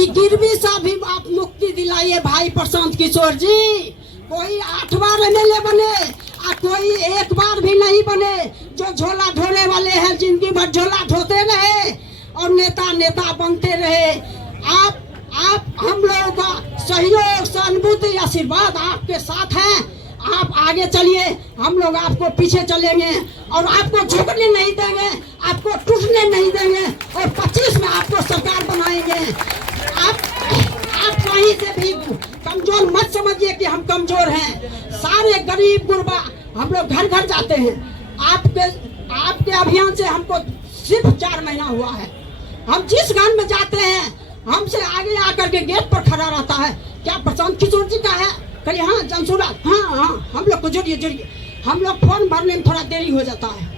कोई गिरवी सा भी आप मुक्ति दिलाइए भाई प्रशांत किशोर जी। कोई 8 बार एमएलए बने और कोई 1 बार भी नहीं बने। जो झोला ढोने वाले हैं जिंदगी भर झोला ढोते रहे और नेता नेता बनते रहे। आप हम लोगों का सहयोग सहानुभूति आशीर्वाद आपके साथ है। आप आगे चलिए, हम लोग आपको पीछे चलेंगे और आपको झुकने नहीं देंगे, आपको टूटने नहीं देंगे और 25 में आपको सरकार बनाएंगे। आप कहीं से भी कमजोर मत समझिए कि हम कमजोर हैं। सारे गरीब गुरबा हम लोग घर घर जाते हैं। आपके अभियान से हमको सिर्फ 4 महीना हुआ है। हम जिस गांव में जाते हैं हमसे आगे आकर के गेट पर खड़ा रहता है, क्या प्रशांत किशोर जी का है? कहिए हाँ जनसुराज, हाँ हम लोग को जोड़िए। हम लोग फॉर्म भरने में थोड़ा देरी हो जाता है।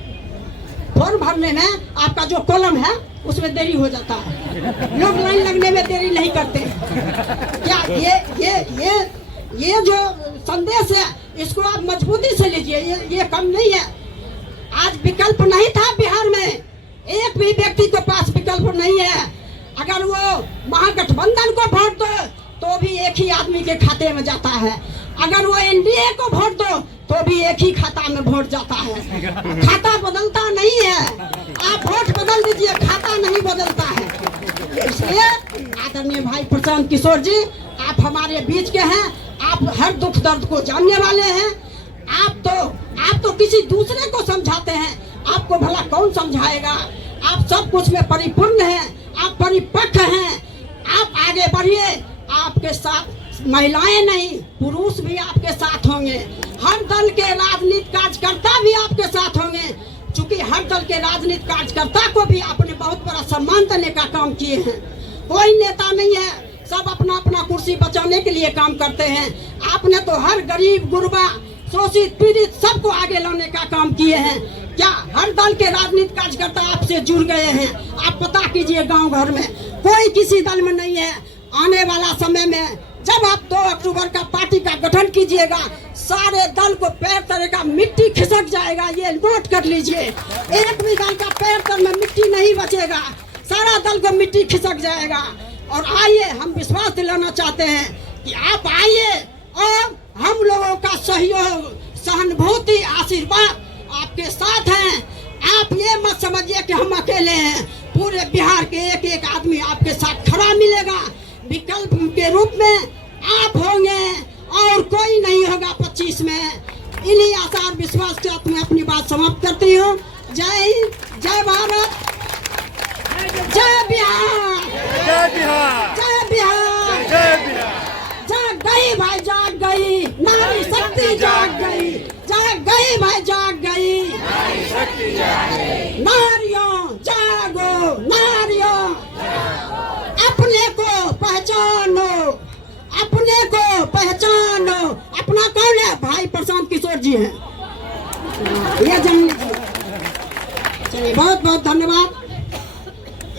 फॉर्म भरने में आपका जो कॉलम है उसमें देरी हो जाता है। लोग लाइन लगने में देरी नहीं करते। क्या ये जो संदेश है इसको आप मजबूती से लीजिए। ये कम नहीं है। आज विकल्प नहीं था बिहार में, एक भी व्यक्ति के पास विकल्प नहीं है। अगर वो महागठबंधन को वोट दो तो भी एक ही आदमी के खाते में जाता है। अगर वो एनडीए को वोट दो तो भी एक ही खाता में वोट जाता है। खाता बदलता नहीं है। आप वोट बदल दीजिए, खाता नहीं बदलता है। इसलिए आदरणीय भाई प्रशांत किशोर जी, आप हमारे बीच के हैं। आप हर दुख दर्द को जानने वाले हैं। आप तो किसी दूसरे को समझाते हैं, आपको भला कौन समझाएगा? आप सब कुछ में परिपूर्ण हैं, आप परिपक्व हैं। आप आगे बढ़िए। आपके साथ महिलाएं नहीं पुरुष भी आपके साथ होंगे। हर दल के राजनीतिक कार्यकर्ता भी आपके साथ होंगे। चूंकि हर दल के राजनीतिक कार्यकर्ता को भी आपने बहुत बड़ा सम्मान देने का काम किए हैं। कोई नेता नहीं है, सब अपना अपना कुर्सी बचाने के लिए काम करते हैं। आपने तो हर गरीब गुरबा शोषित पीड़ित सबको आगे लाने का काम किए हैं। क्या हर दल के राजनीतिक कार्यकर्ता आपसे जुड़ गए हैं? आप पता कीजिए गांव घर में कोई किसी दल में नहीं है। आने वाला समय में जब आप 2 अक्टूबर का पार्टी का गठन कीजिएगा, सारे दल को पैर तले का मिट्टी खिसक जाएगा। ये नोट कर लीजिए। एक भी दल का पैर तल में मिट्टी नहीं बचेगा, सारा दल को मिट्टी खिसक जाएगा। और आइए, हम विश्वास दिलाना चाहते हैं कि आप आइए और हम लोगों का सहयोग सहानुभूति आशीर्वाद आपके साथ हैं। आप ये मत समझिए कि हम अकेले हैं। पूरे बिहार के एक एक आदमी आपके साथ खड़ा मिलेगा। विकल्प के रूप में आप होंगे और कोई नहीं होगा 25 में। इन्हीं आशा और विश्वास के साथ मैं अपनी बात समाप्त करती हूँ। जय हिंद, जय भारत, जय बिहार, जय बिहार, जय बिहार, जय बिहार। जाग गई भाई, जाग गई नारी शक्ति, जाग गई, जाग गई भाई, जाग गई नारी शक्ति, जाग गई। नारियों जागो, नारियों अपने को पहचानो, अपने को पहचानो। अपना कौन है? भाई प्रशांत किशोर जी हैं। ये जान लीजिए। चलिए, बहुत बहुत धन्यवाद।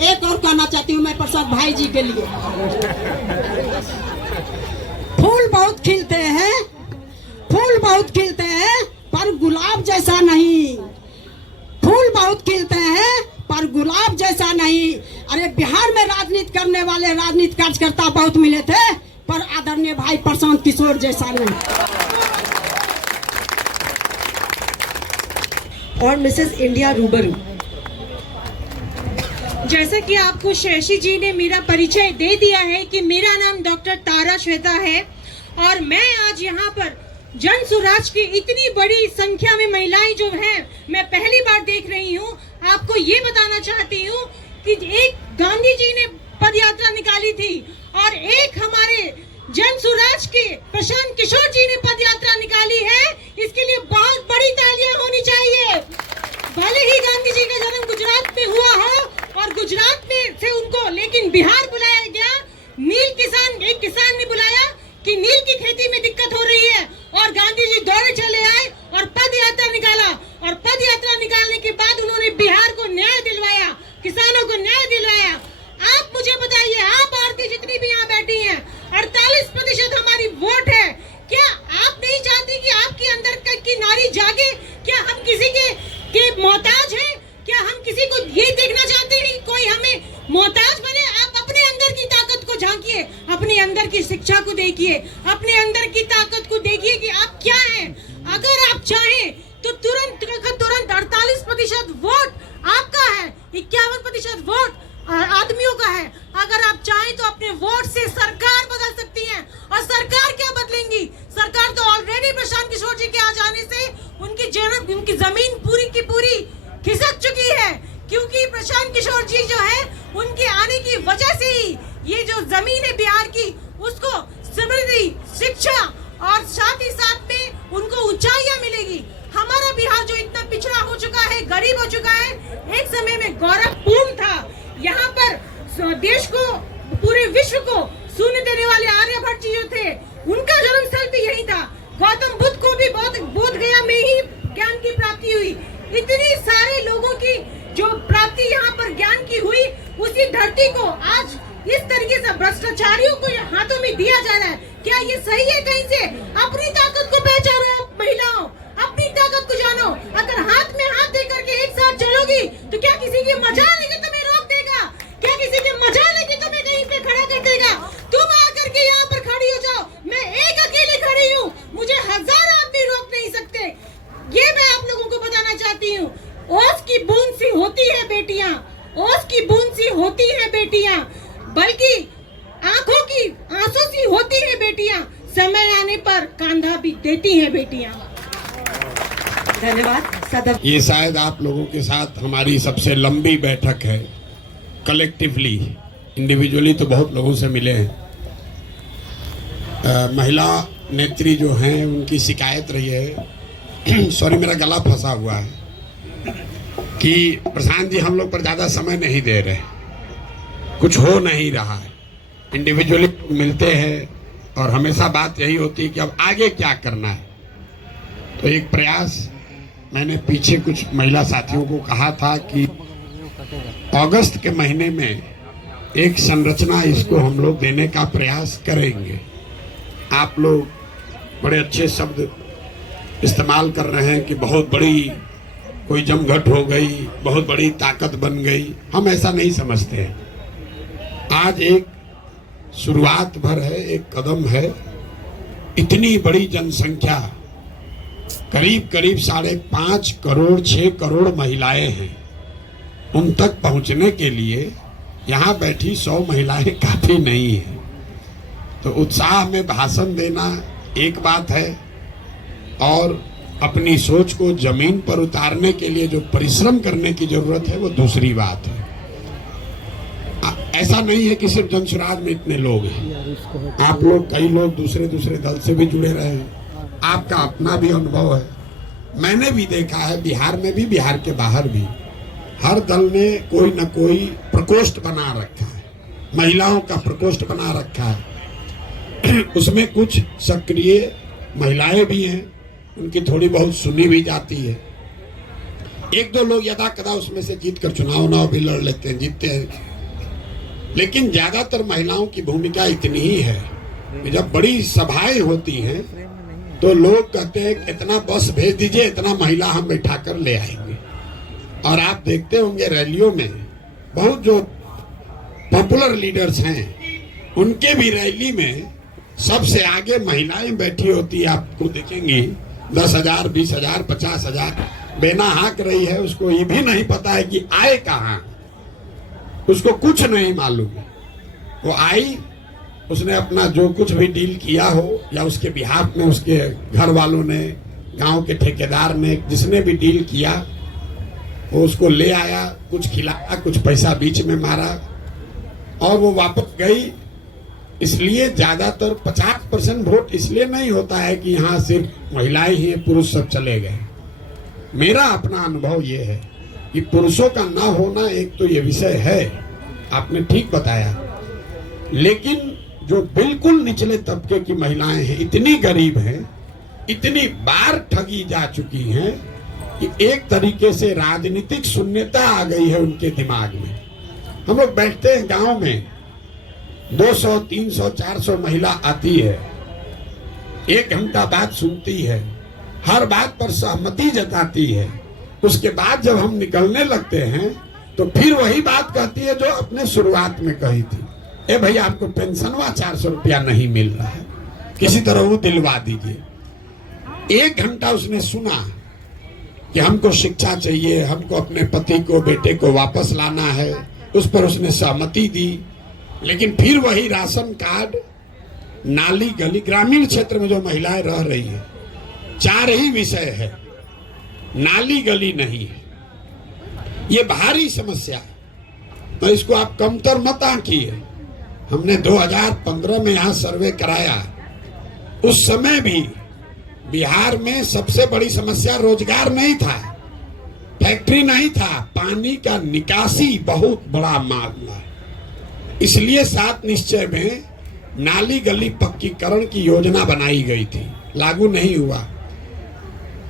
एक और कहना चाहती हूँ मैं प्रसाद भाई जी के लिए। फूल बहुत खिलते हैं, फूल बहुत खिलते हैं पर गुलाब जैसा नहीं। फूल बहुत खिलते हैं पर गुलाब जैसा नहीं। अरे बिहार में राजनीति करने वाले राजनीतिक कार्यकर्ता बहुत मिले थे पर आदरणीय भाई प्रशांत किशोर जैसा नहीं। और मिसेस इंडिया रूबरू, जैसा कि आपको शशि जी ने मेरा परिचय दे दिया है कि मेरा नाम डॉक्टर तारा श्वेता है और मैं आज यहाँ पर जन सुराज की इतनी बड़ी संख्या में महिलाएं जो हैं मैं पहली बार देख रही हूँ। आपको ये बताना चाहती हूँ कि एक गांधी जी ने पद यात्रा निकाली थी और एक हमारे जन सुराज के प्रशांत किशोर जी ने पद यात्रा निकाली है। इसके लिए बहुत बड़ी तालियां होनी चाहिए। भले ही गांधी जी का जन्म गुजरात में हुआ हो और गुजरात में से उनको लेकिन बिहार बुलाया गया। नील किसान, एक किसान ने बुलाया कि नील की खेती में दिक्कत हो रही है और गांधी जी दौड़े चले आए और पद यात्रा निकाला और पद यात्रा निकालने के बाद उन्होंने बिहार को न्याय दिलवाया, किसानों को न्याय दिलवाया। आप मुझे बताइए, आप औरतें जितनी भी यहाँ बैठी हैं, 48% हमारी वोट है। क्या आप नहीं चाहती कि आपके अंदर की नारी जागे? क्या हम किसी के मोहताज हैं? क्या हम किसी को ये देखना चाहते हैं कि कोई हमें मोहताज बने? आप अपने अंदर की ताकत को झांकिए। देखिए, अपने अंदर की शिक्षा को देखिए, अपने अंदर की ताकत को देखिए कि आप क्या हैं। अगर आप चाहें तो तुरंत 48% वोट आपका है, 51% वोट आदमियों का है। अगर आप चाहें तो अपने वोट से सरकार बदल सकती हैं। और सरकार क्या बदलेंगी? सरकार तो ऑलरेडी प्रशांत किशोर जी के आ जाने से उनकी जमीन पूरी की पूरी खिसक चुकी है, क्योंकि प्रशांत किशोर जी जो है उनके आने की वजह से ही ये जो जमीन है बिहार की, उसको समृद्धि, शिक्षा और साथ ही साथ में उनको ऊंचाइयां मिलेगी। हमारा बिहार जो इतना पिछड़ा हो चुका है, गरीब हो चुका है, एक समय में गौरवपूर्ण था। यहाँ पर देश को, पूरे विश्व को सुन देने वाले आर्यभट्ट जी जो थे, उनका जन्म स्थल भी यही था। गौतम बुद्ध को भी बोध गया में ही ज्ञान की प्राप्ति हुई। इतनी सारे लोगों की जो प्राप्ति यहाँ पर ज्ञान की हुई, उसी धरती को आज इस तरीके से भ्रष्टाचारियों को हाथों में दिया जा रहा है। क्या ये सही है? कहीं से अपनी ताकत को पहचानो महिलाओं, अपनी ताकत को जानो। अगर हाथ में हाथ दे करके एक साथ चलोगी तो क्या किसी की मजाल नहीं कि तुम्हें रोक देगा? क्या किसी की मजाल नहीं कि तुम्हें कहीं पे खड़ा कर देगा? तुम आकर के यहाँ पर खड़ी हो जाओ। मैं एक अकेली खड़ी हूँ, मुझे हजारों आदमी रोक नहीं सकते। ये मैं आप लोगों को बताना चाहती हूँ। ओस की बूंद सी होती है बेटियां, ओस की बूंद सी होती है बेटियां, बल्कि आंखों की आंसू सी होती है बेटियां। समय आने पर कांधा भी देती है बेटियां। धन्यवाद सदन। ये शायद आप लोगों के साथ हमारी सबसे लंबी बैठक है। कलेक्टिवली, इंडिविजुअली तो बहुत लोगों से मिले हैं। महिला नेत्री जो हैं उनकी शिकायत रही है सॉरी मेरा गला फंसा हुआ है कि प्रशांत जी हम लोग पर ज़्यादा समय नहीं दे रहे, कुछ हो नहीं रहा है। इंडिविजुअली मिलते हैं और हमेशा बात यही होती है कि अब आगे क्या करना है। तो एक प्रयास मैंने पीछे कुछ महिला साथियों को कहा था कि अगस्त के महीने में एक संरचना इसको हम लोग देने का प्रयास करेंगे। आप लोग बड़े अच्छे शब्द इस्तेमाल कर रहे हैं कि बहुत बड़ी कोई जमघट हो गई, बहुत बड़ी ताकत बन गई। हम ऐसा नहीं समझते हैं। आज एक शुरुआत भर है, एक कदम है। इतनी बड़ी जनसंख्या, करीब करीब 5.5 करोड़ 6 करोड़ महिलाएं हैं। उन तक पहुंचने के लिए यहाँ बैठी 100 महिलाएं काफी नहीं है। तो उत्साह में भाषण देना एक बात है, और अपनी सोच को जमीन पर उतारने के लिए जो परिश्रम करने की जरूरत है वो दूसरी बात है। ऐसा नहीं है कि सिर्फ जनसुराज में इतने लोग हैं। आप लोग, कई लोग दूसरे दल से भी जुड़े रहे हैं। आपका अपना भी अनुभव है। मैंने भी देखा है, बिहार में भी, बिहार के बाहर भी, हर दल ने कोई न कोई प्रकोष्ठ बना रखा है, महिलाओं का प्रकोष्ठ बना रखा है। उसमें कुछ सक्रिय महिलाएं भी हैं, उनकी थोड़ी बहुत सुनी भी जाती है। एक दो लोग यदा कदा उसमें से जीतकर चुनाव भी लड़ लेते हैं, जीतते हैं। लेकिन ज्यादातर महिलाओं की भूमिका इतनी ही है कि जब बड़ी सभाएं होती हैं तो लोग कहते हैं इतना बस भेज दीजिए, इतना महिला हम बैठा कर ले आएंगे। और आप देखते होंगे रैलियों में बहुत जो पॉपुलर लीडर्स हैं, उनके भी रैली में सबसे आगे महिलाएं बैठी होती है। आपको देखेंगी 10,000, 20,000, 50,000 बेना हाँक रही है। उसको ये भी नहीं पता है कि आए कहाँ, उसको कुछ नहीं मालूम है। वो आई, उसने अपना जो कुछ भी डील किया हो, या उसके बिहाफ में उसके घर वालों ने, गांव के ठेकेदार ने, जिसने भी डील किया, वो उसको ले आया, कुछ खिलाया, कुछ पैसा बीच में मारा और वो वापस गई। इसलिए ज्यादातर 50% वोट इसलिए नहीं होता है कि यहाँ सिर्फ महिलाएं ही, पुरुष सब चले गए। मेरा अपना अनुभव ये है कि पुरुषों का ना होना एक तो ये विषय है, आपने ठीक बताया, लेकिन जो बिल्कुल निचले तबके की महिलाएं हैं, इतनी गरीब हैं, इतनी बार ठगी जा चुकी हैं कि एक तरीके से राजनीतिक शून्यता आ गई है उनके दिमाग में। हम लोग बैठते हैं गांव में, 200, 300, 400 महिला आती है, 1 घंटा बात सुनती है, हर बात पर सहमति जताती है। उसके बाद जब हम निकलने लगते हैं तो फिर वही बात कहती है जो अपने शुरुआत में कही थी। ए भैया आपको पेंशनवा 400 रुपया नहीं मिल रहा है, किसी तरह वो दिलवा दीजिए। 1 घंटा उसने सुना कि हमको शिक्षा चाहिए, हमको अपने पति को बेटे को वापस लाना है, उस पर उसने सहमति दी। लेकिन फिर वही राशन कार्ड, नाली गली, ग्रामीण क्षेत्र में जो महिलाएं रह रही है 4 ही विषय है, नाली गली नहीं है। ये भारी समस्या है, तो इसको आप कमतर मत आंकिए। हमने 2015 में यहाँ सर्वे कराया, उस समय भी बिहार में सबसे बड़ी समस्या रोजगार नहीं था, फैक्ट्री नहीं था, पानी का निकासी बहुत बड़ा मामला है। इसलिए 7 निश्चय में नाली गली पक्कीकरण की योजना बनाई गई थी, लागू नहीं हुआ।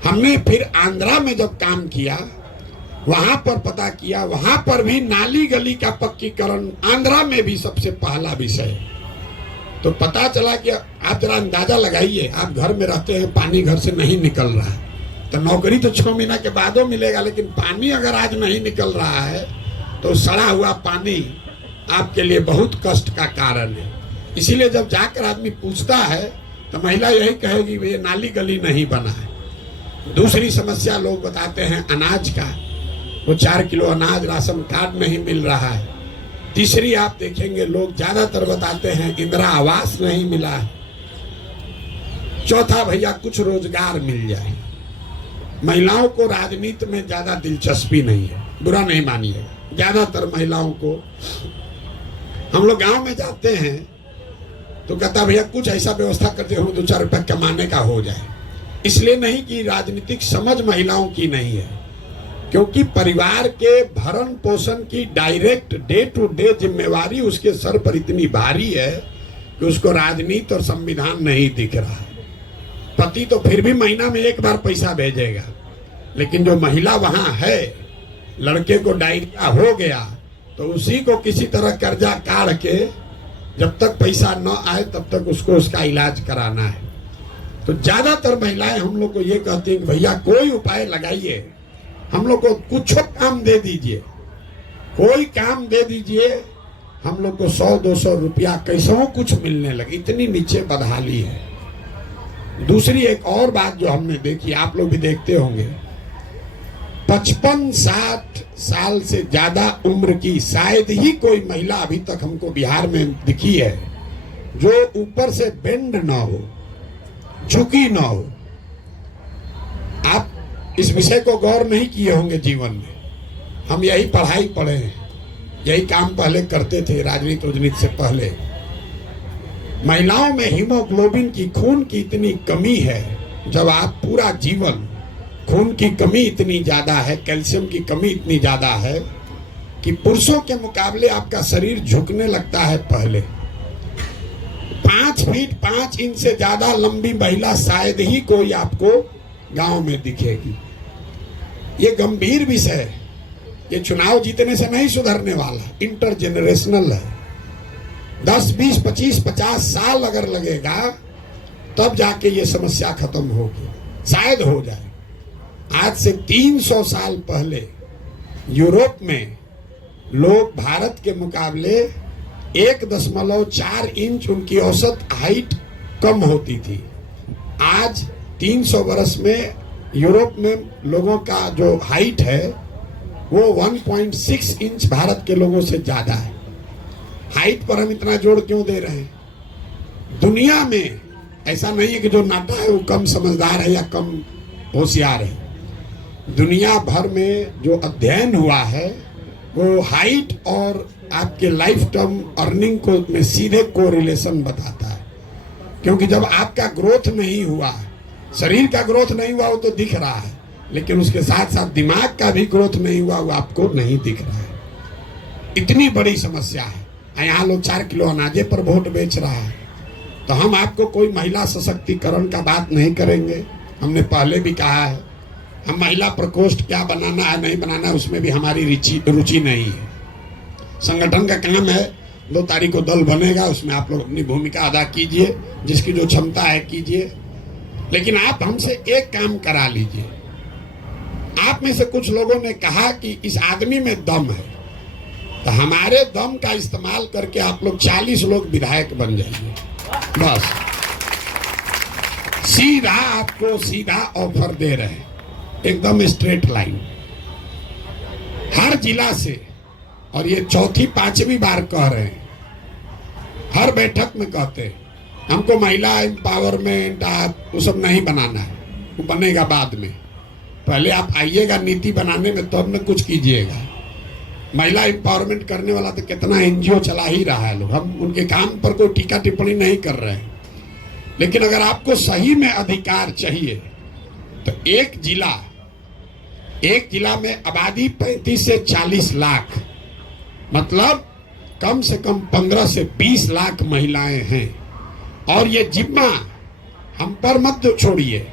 हमने फिर आंध्रा में जब काम किया, वहां पर पता किया, वहां पर भी नाली गली का पक्कीकरण आंध्रा में भी सबसे पहला विषय। तो पता चला कि आप जरा अंदाजा लगाइए, आप घर में रहते हैं, पानी घर से नहीं निकल रहा है, तो नौकरी तो 6 महीना के बाद मिलेगा, लेकिन पानी अगर आज नहीं निकल रहा है तो सड़ा हुआ पानी आपके लिए बहुत कष्ट का कारण है। इसीलिए जब जाकर आदमी पूछता है तो महिला यही कहेगी ये नाली गली नहीं बना है। दूसरी समस्या लोग बताते हैं अनाज का, वो 4 किलो अनाज राशन कार्ड नहीं मिल रहा है। तीसरी आप देखेंगे लोग ज्यादातर बताते हैं इंदिरा आवास नहीं मिला है। चौथा भैया कुछ रोजगार मिल जाए। महिलाओं को राजनीति में ज्यादा दिलचस्पी नहीं है, बुरा नहीं मानिएगा। ज्यादातर महिलाओं को, हम लोग गांव में जाते हैं तो कहता भैया कुछ ऐसा व्यवस्था करते हो 2-4 रुपया कमाने का हो जाए। इसलिए नहीं कि राजनीतिक समझ महिलाओं की नहीं है, क्योंकि परिवार के भरण पोषण की डायरेक्ट डे टू डे जिम्मेवारी उसके सर पर इतनी भारी है कि उसको राजनीति और संविधान नहीं दिख रहा है। पति तो फिर भी महीना में 1 बार पैसा भेजेगा, लेकिन जो महिला वहां है, लड़के को डायरिया हो गया तो उसी को किसी तरह कर्जा काढ़ के जब तक पैसा न आए तब तक उसको उसका इलाज कराना है। तो ज्यादातर महिलाएं हम लोग को ये कहती हैं कि भैया कोई उपाय लगाइए, हम लोग को कुछ काम दे दीजिए, कोई काम दे दीजिए, हम लोग को 100-200 रुपया कैसों कुछ मिलने लगे। इतनी नीचे बदहाली है। दूसरी एक और बात जो हमने देखी, आप लोग भी देखते होंगे, 55-60 साल से ज्यादा उम्र की शायद ही कोई महिला अभी तक हमको बिहार में दिखी है जो ऊपर से बेंड ना हो, झुकी ना हो। आप इस विषय को गौर नहीं किए होंगे जीवन में। हम यही पढ़ाई पढ़े हैं, यही काम पहले करते थे राजनीति से पहले। महिलाओं में हीमोग्लोबिन की, खून की इतनी कमी है, जब आप पूरा जीवन खून की कमी इतनी ज्यादा है, कैल्शियम की कमी इतनी ज्यादा है कि पुरुषों के मुकाबले आपका शरीर झुकने लगता है। पहले 5 फीट 5 इंच से ज्यादा लंबी महिला शायद ही कोई आपको गांव में दिखेगी। ये गंभीर विषय है, ये चुनाव जीतने से नहीं सुधरने वाला, इंटरजेनरेशनल है। 10, 20, 25, 50 साल अगर लगेगा तब जाके ये समस्या खत्म होगी, शायद हो जाए। आज से 300 साल पहले यूरोप में लोग भारत के मुकाबले 1.4 इंच उनकी औसत हाइट कम होती थी। आज 300 वर्ष में यूरोप में लोगों का जो हाइट है वो 1.6 इंच भारत के लोगों से ज्यादा है। हाइट पर हम इतना जोर क्यों दे रहे हैं? दुनिया में ऐसा नहीं है कि जो नाटा है वो कम समझदार है या कम होशियार है। दुनिया भर में जो अध्ययन हुआ है वो हाइट और आपके लाइफ टर्म अर्निंग को में सीधे कोरिलेशन बताता है। क्योंकि जब आपका ग्रोथ नहीं हुआ, शरीर का ग्रोथ नहीं हुआ, वो तो दिख रहा है, लेकिन उसके साथ साथ दिमाग का भी ग्रोथ नहीं हुआ, वो आपको नहीं दिख रहा है। इतनी बड़ी समस्या है। यहाँ लोग 4 किलो अनाजे पर वोट बेच रहा है। तो हम आपको कोई महिला सशक्तिकरण का बात नहीं करेंगे। हमने पहले भी कहा है, हम महिला प्रकोष्ठ क्या बनाना है नहीं बनाना है उसमें भी हमारी रुचि नहीं है। संगठन का काम है, 2 तारीख को दल बनेगा, उसमें आप लोग अपनी भूमिका अदा कीजिए, जिसकी जो क्षमता है कीजिए। लेकिन आप हमसे एक काम करा लीजिए। आप में से कुछ लोगों ने कहा कि इस आदमी में दम है, तो हमारे दम का इस्तेमाल करके आप लोग 40 लोग विधायक बन जाइए, बस। सीधा आपको सीधा ऑफर दे रहे हैं, एकदम स्ट्रेट लाइन हर जिला से। और ये चौथी पांचवी बार कह रहे हैं, हर बैठक में कहते हैं हमको महिला एम्पावरमेंट वो सब नहीं बनाना है, वो बनेगा बाद में। पहले आप आइएगा नीति बनाने में, तब में कुछ कीजिएगा। महिला एम्पावरमेंट करने वाला तो कितना एनजीओ चला ही रहा है लोग, हम उनके काम पर कोई टीका टिप्पणी नहीं कर रहे हैं। लेकिन अगर आपको सही में अधिकार चाहिए तो एक जिला में आबादी 35 से 40 लाख, मतलब कम से कम 15 से 20 लाख महिलाएं हैं। और ये जिम्मा हम पर मत छोड़िए।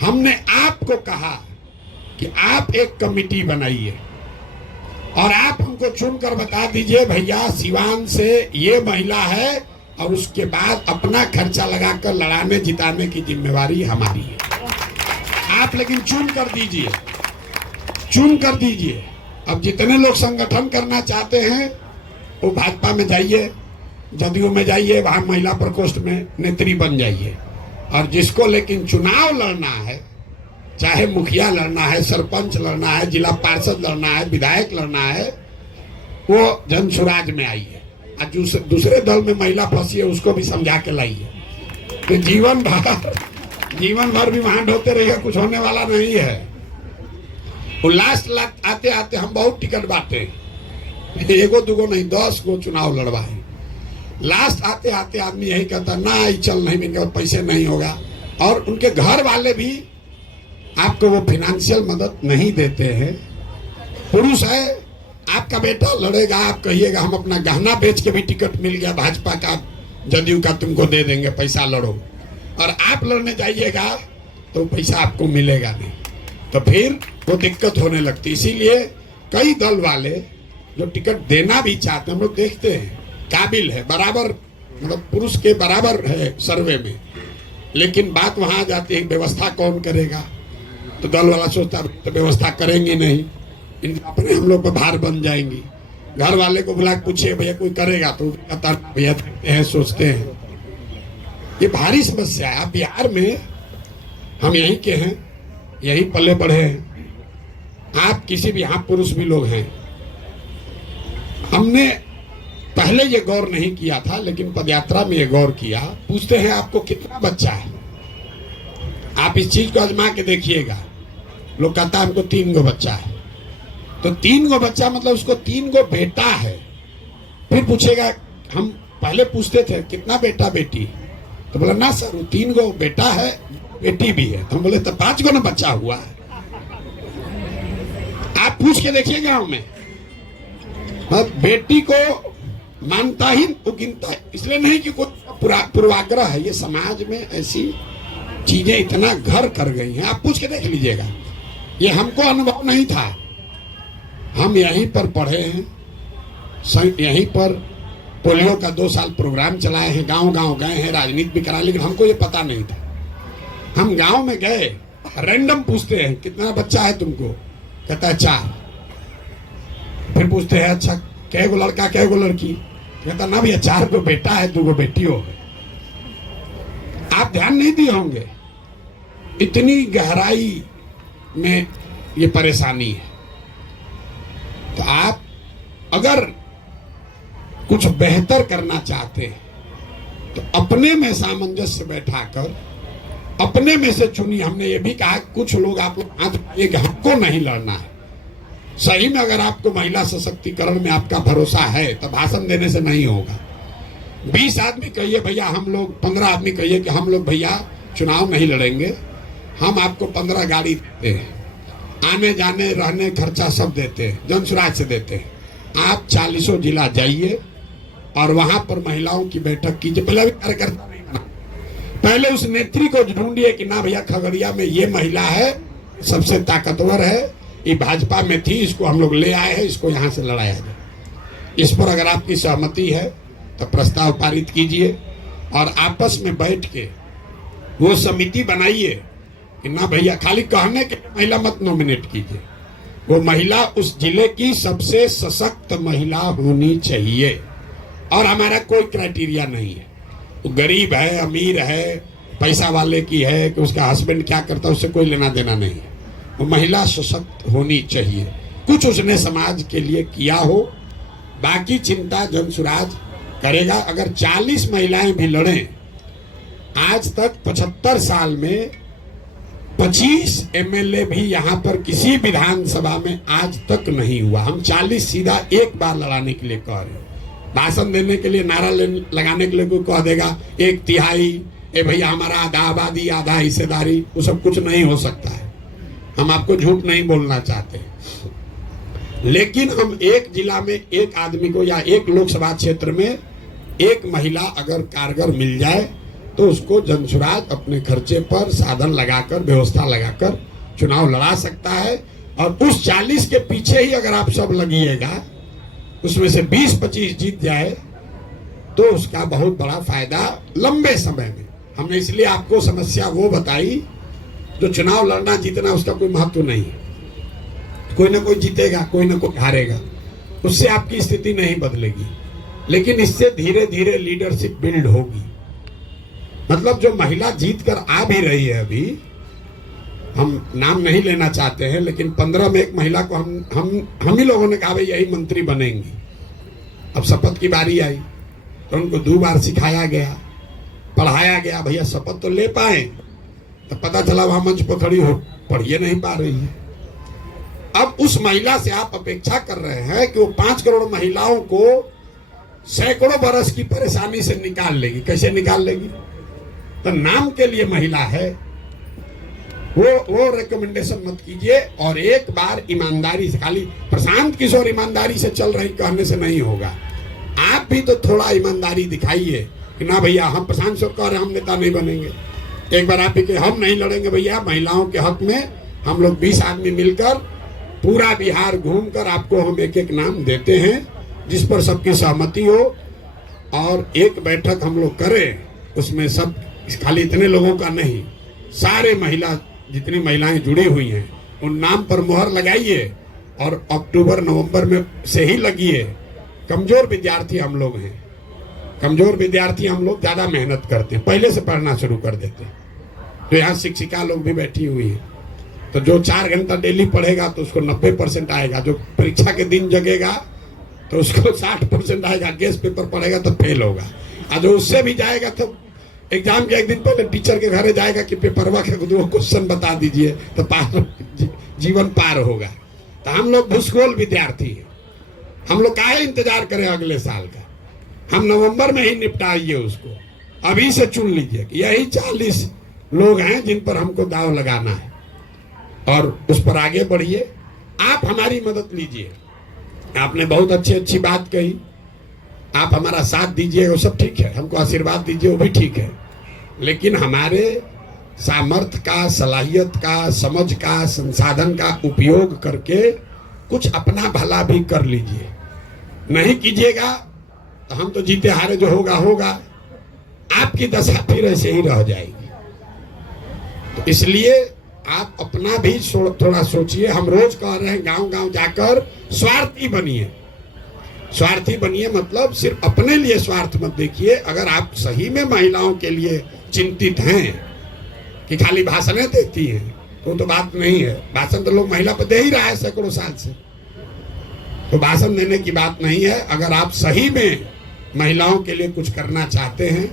हमने आपको कहा कि आप एक कमेटी बनाइए और आप हमको चुनकर बता दीजिए भैया सिवान से ये महिला है, और उसके बाद अपना खर्चा लगाकर लड़ाने जिताने की जिम्मेवारी हमारी है। आप लेकिन चुन कर दीजिए। अब जितने लोग संगठन करना चाहते हैं वो भाजपा में जाइए, जदयू में जाइए, वहां महिला प्रकोष्ठ में नेत्री बन जाइए। और जिसको लेकिन चुनाव लड़ना है, चाहे मुखिया लड़ना है, सरपंच लड़ना है, जिला पार्षद लड़ना है, विधायक लड़ना है, वो जन स्वराज में आइए। और दूसरे दल में महिला फंसी है उसको भी समझा के लाइए। तो जीवन भर भी वहां ढोते रहिए, कुछ होने वाला नहीं है। वो लास्ट आते आते हम बहुत टिकट बांटे, एगो दूगो नहीं 10 गो चुनाव लड़वाए। लास्ट आते आते आदमी यही कहता ना चल नहीं, इनके पास पैसे नहीं होगा। और उनके घर वाले भी आपको वो फाइनेंशियल मदद नहीं देते हैं। पुरुष है, आपका बेटा लड़ेगा, आप कहिएगा हम अपना गहना बेच के भी टिकट मिल गया भाजपा का, जदयू का, तुमको दे देंगे, पैसा लड़ो। और आप लड़ने जाइएगा तो पैसा आपको मिलेगा नहीं, तो फिर वो दिक्कत होने लगती। इसीलिए कई दल वाले जो टिकट देना भी चाहते हैं, हम लोग देखते हैं काबिल है, बराबर, मतलब पुरुष के बराबर है सर्वे में, लेकिन बात वहां आ जाती है व्यवस्था कौन करेगा। तो दल वाला सोचता तो व्यवस्था करेंगे नहीं, अपने हम लोग पर भार बन जाएंगी। घर वाले को बुला के पूछे भैया कोई करेगा, तो कहता भैया देखते हैं, सोचते हैं। ये भारी समस्या है। बिहार में हम यहीं के हैं, यहीं पले बढ़े हैं। आप किसी भी, यहाँ पुरुष भी लोग हैं। हमने पहले ये गौर नहीं किया था, लेकिन पदयात्रा में ये गौर किया। पूछते हैं आपको कितना बच्चा है, आप इस चीज को आजमा के देखिएगा। लोग कहता है हमको 3 गो बच्चा है, तो 3 गो बच्चा मतलब उसको 3 गो बेटा है। फिर पूछेगा, हम पहले पूछते थे कितना बेटा बेटी, तो बोला ना सर वो 3 गो बेटा है, बेटी भी है। तो हम बोले तो 5 गो ना बच्चा हुआ है। आप पूछ के देखिए गांव में, बेटी को मानता ही वो गिनता है, इसलिए नहीं कि कोई पूर्वाग्रह है। ये समाज में ऐसी चीजें इतना घर कर गई हैं, आप पूछ के देख लीजिएगा। ये हमको अनुभव नहीं था, हम यहीं पर पढ़े हैं, यहीं पर पोलियो का 2 साल प्रोग्राम चलाए हैं, गांव गांव गए हैं, राजनीति भी करा, लेकिन हमको ये पता नहीं था। हम गांव में गए, रैंडम पूछते हैं कितना बच्चा है तुमको, कहता है 4। फिर पूछते हैं अच्छा कै गो लड़का कै गो लड़की, कहता ना भैया 4 गो बेटा है, 2 गो बेटी हो। आप ध्यान नहीं दिए होंगे, इतनी गहराई में ये परेशानी है। तो आप अगर कुछ बेहतर करना चाहते हैं तो अपने में सामंजस्य बैठाकर अपने में से चुनिए। हमने ये भी कहा कुछ लोग आप लोग हाथ उठाइए कि हमको नहीं लड़ना है। सही में अगर आपको महिला सशक्तिकरण में आपका भरोसा है तो भाषण देने से नहीं होगा। 20 आदमी कहिए भैया हम लोग, 15 आदमी कहिए कि हम लोग भैया चुनाव नहीं लड़ेंगे, हम आपको 15 गाड़ी देते हैं, आने जाने रहने खर्चा सब देते हैं, जन स्वराज से देते हैं। आप 40 जिला जाइए और वहां पर महिलाओं की बैठक कीजिए। पहले भी कार्यकर्ता नहीं बना, पहले उस नेत्री को ढूंढिए कि ना भैया खगड़िया में ये महिला है, सबसे ताकतवर है, ये भाजपा में थी, इसको हम लोग ले आए हैं, इसको यहाँ से लड़ाया जाए। इस पर अगर आपकी सहमति है तो प्रस्ताव पारित कीजिए और आपस में बैठ के वो समिति बनाइए कि ना भैया खाली कहने के महिला मत नॉमिनेट कीजिए। वो महिला उस जिले की सबसे सशक्त महिला होनी चाहिए। और हमारा कोई क्राइटेरिया नहीं है, वो गरीब है, अमीर है, पैसा वाले की है, कि उसका हस्बैंड क्या करता है, उससे कोई लेना देना नहीं है। वो महिला सशक्त होनी चाहिए, कुछ उसने समाज के लिए किया हो, बाकी चिंता जनसुराज करेगा। अगर 40 महिलाएं भी लड़ें, आज तक 75 साल में 25 एमएलए भी यहाँ पर किसी विधानसभा में आज तक नहीं हुआ। हम 40 सीधा एक बार लड़ाने के लिए कह रहे हैं। भाषण देने के लिए, नारा लगाने के लिए कोई कह देगा 1/3, ए भैया हमारा आधा आबादी, आधा हिस्सेदारी, वो सब कुछ नहीं हो सकता है। हम आपको झूठ नहीं बोलना चाहते, लेकिन हम एक जिला में एक आदमी को या एक लोकसभा क्षेत्र में एक महिला अगर कारगर मिल जाए तो उसको जनसुराज अपने खर्चे पर साधन लगाकर, व्यवस्था लगाकर चुनाव लड़ा सकता है। और उस 40 के पीछे ही अगर आप सब लगिएगा, उसमें से 20-25 जीत जाए तो उसका बहुत बड़ा फायदा लंबे समय में। हमने इसलिए आपको समस्या वो बताई, जो चुनाव लड़ना जीतना उसका कोई महत्व नहीं है। कोई ना कोई जीतेगा, कोई ना कोई हारेगा, उससे आपकी स्थिति नहीं बदलेगी, लेकिन इससे धीरे धीरे लीडरशिप बिल्ड होगी। मतलब जो महिला जीत कर आ भी रही है, अभी हम नाम नहीं लेना चाहते हैं, लेकिन 15 में एक महिला को हम ही लोगों ने कहा भाई यही मंत्री बनेंगी। अब शपथ की बारी आई तो उनको 2 बार सिखाया गया, पढ़ाया गया, भैया शपथ तो ले पाए। तो पता चला वहां मंच पर खड़ी हो पढ़िए नहीं पा रही है। अब उस महिला से आप अपेक्षा कर रहे हैं कि वो 5 करोड़ महिलाओं को सैकड़ों बरस की परेशानी से निकाल लेगी। कैसे निकाल लेगी? तो नाम के लिए महिला है, वो रिकमेंडेशन मत कीजिए। और एक बार ईमानदारी से, खाली प्रशांत किशोर ईमानदारी से चल रही कहने से नहीं होगा, आप भी तो थोड़ा ईमानदारी दिखाइए कि ना भैया हम प्रशांत किशोर कह रहे हम नेता नहीं बनेंगे। एक बार आप ही के हम नहीं लड़ेंगे भैया, महिलाओं के हक में हम लोग 20 आदमी मिलकर पूरा बिहार घूमकर आपको हम एक एक नाम देते हैं, जिस पर सबकी सहमति हो। और एक बैठक हम लोग करें, उसमें सब, खाली इतने लोगों का नहीं, सारे महिला, जितनी महिलाएं जुड़ी हुई हैं उन नाम पर मोहर लगाइए और अक्टूबर-नवंबर में से ही लगिए। कमजोर विद्यार्थी हम लोग हैं, कमजोर विद्यार्थी हम लोग ज्यादा मेहनत करते हैं, पहले से पढ़ना शुरू कर देते हैं। तो यहाँ शिक्षिका लोग भी बैठी हुई हैं, तो जो 4 घंटा डेली पढ़ेगा तो उसको 90% आएगा। जो परीक्षा के दिन जगेगा तो उसको 60% आएगा। गेस्ट पेपर पढ़ेगा तो फेल होगा। और जो उससे भी जाएगा तो एग्जाम के एक दिन पहले टीचर के घर जाएगा कि पेपरवा के 2 क्वेश्चन बता दीजिए, तो जीवन पार होगा। तो हम लोग भूसगोल विद्यार्थी हैं, हम लोग काहे इंतजार करें अगले साल का? हम नवंबर में ही निपटाइए उसको, अभी से चुन लीजिए कि यही 40 लोग हैं जिन पर हमको दाव लगाना है, और उस पर आगे बढ़िए। आप हमारी मदद लीजिए। आपने बहुत अच्छी बात कही, आप हमारा साथ दीजिए, वो सब ठीक है, हमको आशीर्वाद दीजिए, वो भी ठीक है, लेकिन हमारे सामर्थ्य का, सलाहियत का, समझ का, संसाधन का उपयोग करके कुछ अपना भला भी कर लीजिए। नहीं कीजिएगा तो हम तो जीते हारे जो होगा होगा, आपकी दशा फिर ऐसे ही रह जाएगी। तो इसलिए आप अपना भी थोड़ा सोचिए। हम रोज कह रहे हैं गांव-गांव जाकर स्वार्थी बनिए। स्वार्थी बनिए मतलब सिर्फ अपने लिए स्वार्थ मत देखिए। अगर आप सही में महिलाओं के लिए चिंतित हैं कि खाली भाषणें देती हैं तो बात नहीं है। भाषण तो लोग महिला पर दे ही रहा है सैकड़ों साल से, तो भाषण देने की बात नहीं है। अगर आप सही में महिलाओं के लिए कुछ करना चाहते हैं,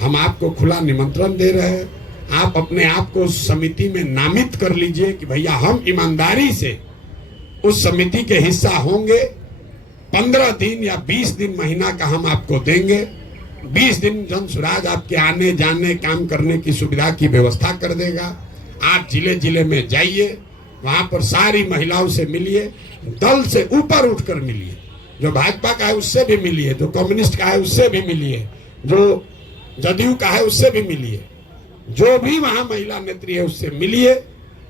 हम आपको खुला निमंत्रण दे रहे हैं। आप अपने आप को उस समिति में नामित कर लीजिए कि भैया हम ईमानदारी से उस समिति के हिस्सा होंगे। 15 दिन या 20 दिन महीना का हम आपको देंगे। 20 दिन जनसुराज आपके आने जाने काम करने की सुविधा की व्यवस्था कर देगा। आप जिले जिले में जाइए, वहां पर सारी महिलाओं से मिलिए, दल से ऊपर उठकर मिलिए। जो भाजपा का है उससे भी मिलिए, जो कम्युनिस्ट का है उससे भी मिलिए, जो जदयू का है उससे भी मिलिए, जो भी वहां महिला नेत्री है उससे मिलिए।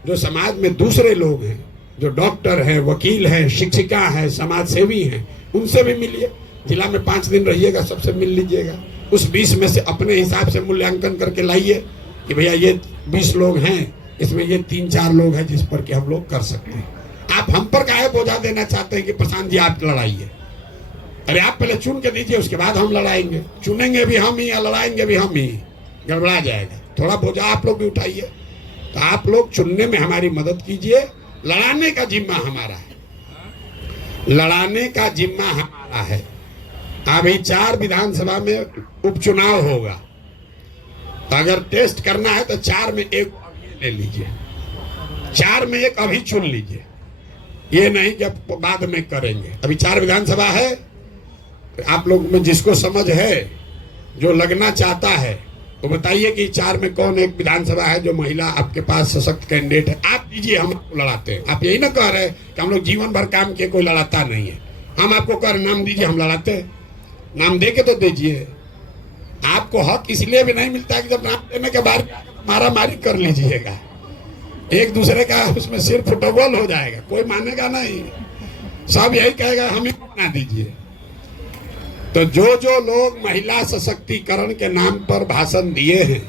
जो समाज में दूसरे लोग हैं, जो डॉक्टर हैं, वकील हैं, शिक्षिका हैं, समाज सेवी हैं, उनसे भी मिलिए। जिला में 5 दिन रहिएगा, सबसे मिल लीजिएगा। उस 20 में से अपने हिसाब से मूल्यांकन करके लाइए कि भैया ये 20 लोग हैं, इसमें ये 3-4 लोग हैं जिस पर कि हम लोग कर सकते हैं। आप हम पर काहे बोझा देना चाहते हैं कि प्रशांत जी आप लड़ाइए? अरे आप पहले चुन के दीजिए, उसके बाद हम लड़ाएंगे। चुनेंगे भी हम ही या लड़ाएंगे भी हम ही, गड़बड़ा जाएगा। थोड़ा बोझा आप लोग भी उठाइए। तो आप लोग चुनने में हमारी मदद कीजिए। लड़ाने का जिम्मा हमारा है, लड़ाने का जिम्मा हमारा है। अभी 4 विधानसभा में उपचुनाव होगा, तो अगर टेस्ट करना है तो 4 में 1 ले लीजिए, 4 में 1 अभी चुन लीजिए। ये नहीं कि अब बाद में करेंगे। अभी 4 विधानसभा है। आप लोग में जिसको समझ है, जो लगना चाहता है, तो बताइए कि 4 में कौन एक विधानसभा है जो महिला आपके पास सशक्त कैंडिडेट है? आप दीजिए, हम आपको लड़ाते हैं। आप यही ना कह रहे कि हम लोग जीवन भर काम किए, कोई लड़ाता नहीं है। हम आपको कह रहे नाम दीजिए, हम लड़ाते हैं। नाम दे के तो दीजिए। आपको हक इसलिए भी नहीं मिलता कि जब नाम देने के बाद मारा मारी कर लीजिएगा, एक दूसरे का उसमें सिर फुटबॉल हो जाएगा, कोई मानेगा नहीं। सब यही कहेगा हम ही बना दीजिए। तो जो लोग महिला सशक्तिकरण के नाम पर भाषण दिए हैं,